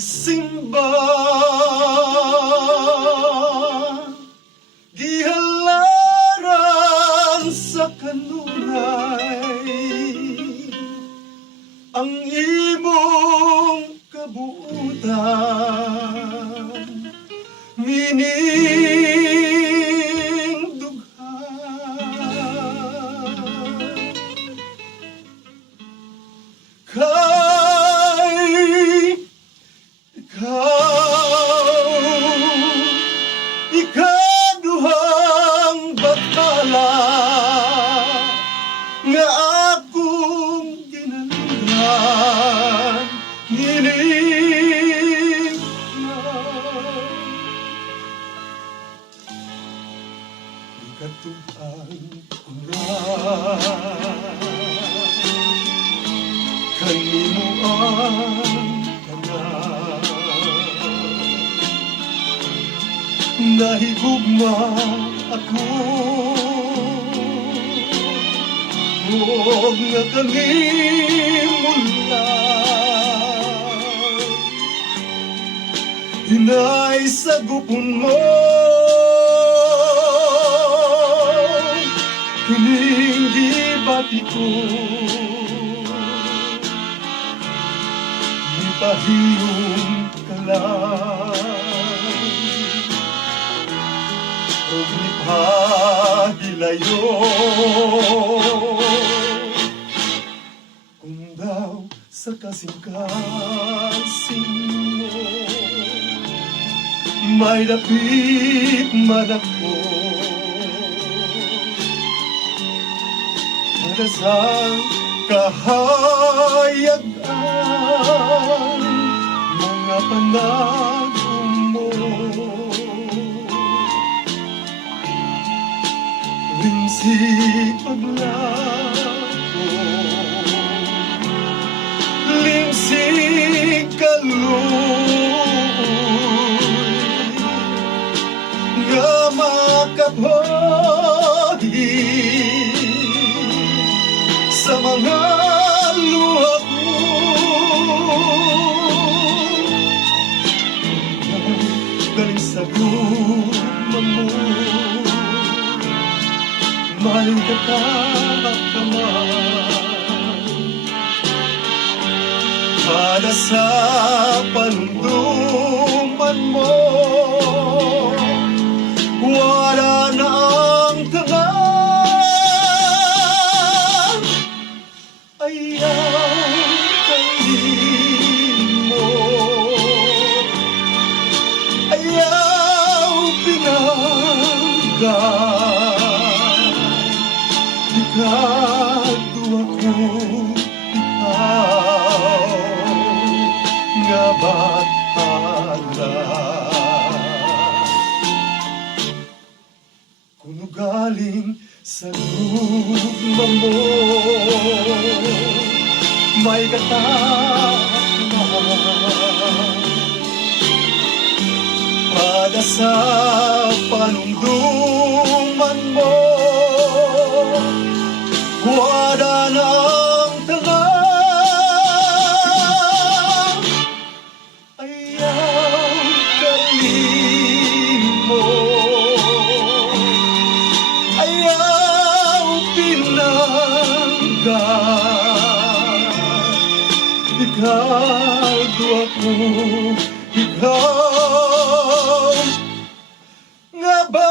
gisimba, gihalaran sa kanunay ang imong kabuutan, ngining dughan kay ikaduhang batala nga akong ginalihan, ngining ikatuang ulan kanimo ang tanan, nahigugma ako huwag nga kanimulan, hinay sa gupon mo kining gibati ko, ipahiyong ka lang huwag nipahilayo. Kung daw sa kasing-kasing mo may dapit man ako, madasang kahayagan mga panahon mo, limsik paglago, limsik kaluy nga makapahi sa mga luha ko, galing sa gumam mo, may katakaman para sa panunduman mo, wala na ang tangan, ayaw kainin mo, ayaw pinanggan, ikadua ko ikaw nga batala. Kuno galing sa lugma mo may katakaman para sa panunduman mo, wala na ang tangan, ayaw kainin mo, ayaw pinanggan, ikaw dua ko, ikaw nga ba